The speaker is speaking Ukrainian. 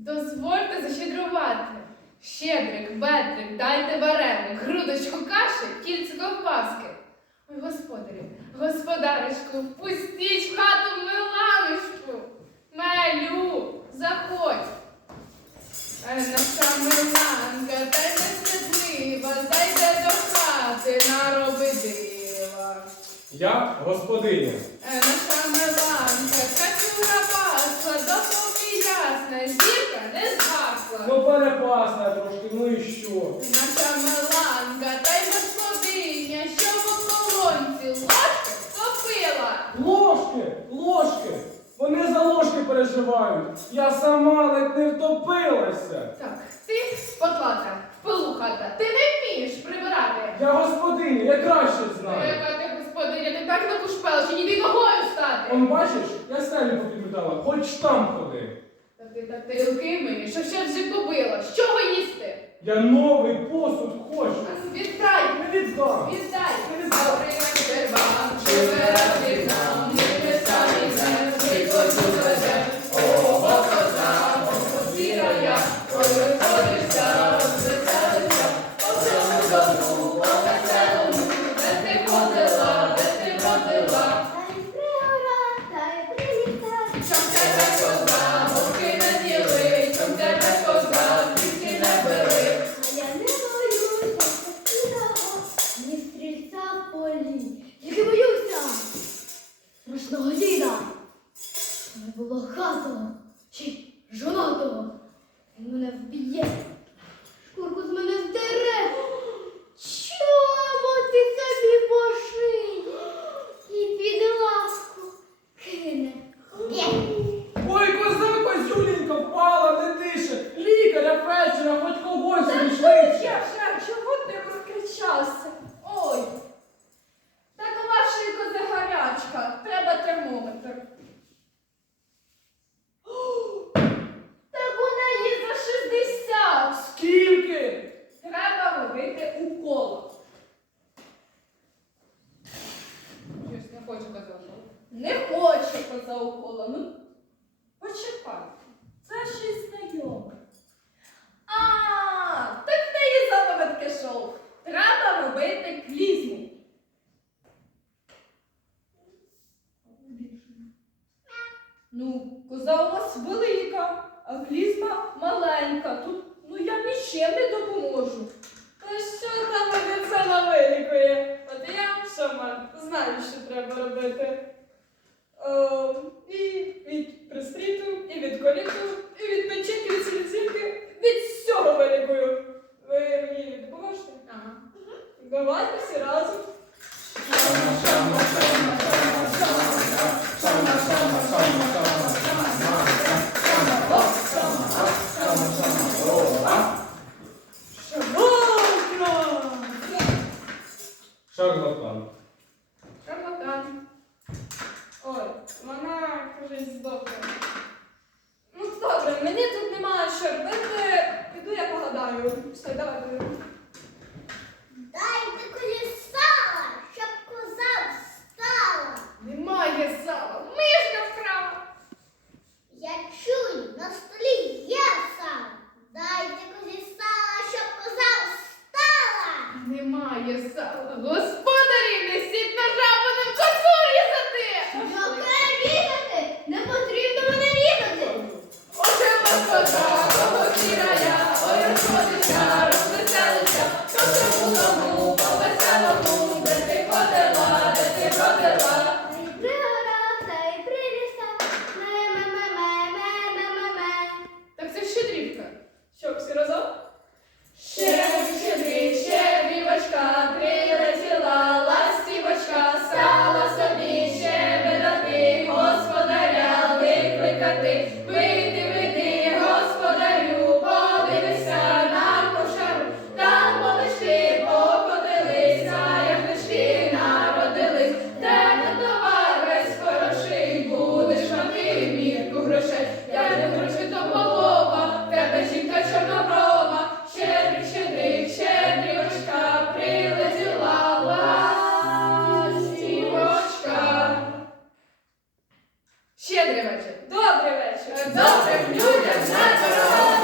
Дозвольте защедрувати. Щедрик, бедрик, дайте вареник, грудочку каші, кільце ковбаски. Ой, господарю, господарочку, впустіть в хату Миланочку. Мелю, заходь. Е, Наша Миланка, та й не зайде до хати, нароби дива. Я господиня. Е, Наша Миланка, допоки ясна, зірка не згасла. Ну перепасна трошки, ну і що? Наша Миланка, та й господиня, що в оболонці ложки топила. Ложки, ложки. Вони за ложки переживають. Я сама ледь не втопилася. Так, ти потлата, пилухата, ти не вмієш прибирати. Я господиня, я краще знаю. яка ти господиня, ти так не кушпела, чи ніде ногою стати. Он бачиш, я стелю попідмітала, хоч там ходи. Та ти так ти руки мені, що ще вже побила. Що ви їсти? Я новий посуд хочу. Ну, Віддай, Не віддам. Хочу казати. Не хоче коза укола. Ну, почекай. Це щось знайоме. А, так в неї заповідки шов. Треба робити клізму. Ну, коза у вас велика, а клізма маленька. Тут ну я нічим не допоможу. Та що там медицина вилікує? Знаю, що треба робити. О, і від пристріту, і від коліту, і від печінки, від селезінки, від всього вилікую. Ви мені допоможете? Ага. Давайте всі разом. Шарлатан. Glórias a Щедрий вечір. Добрий вечір. Добрим людям!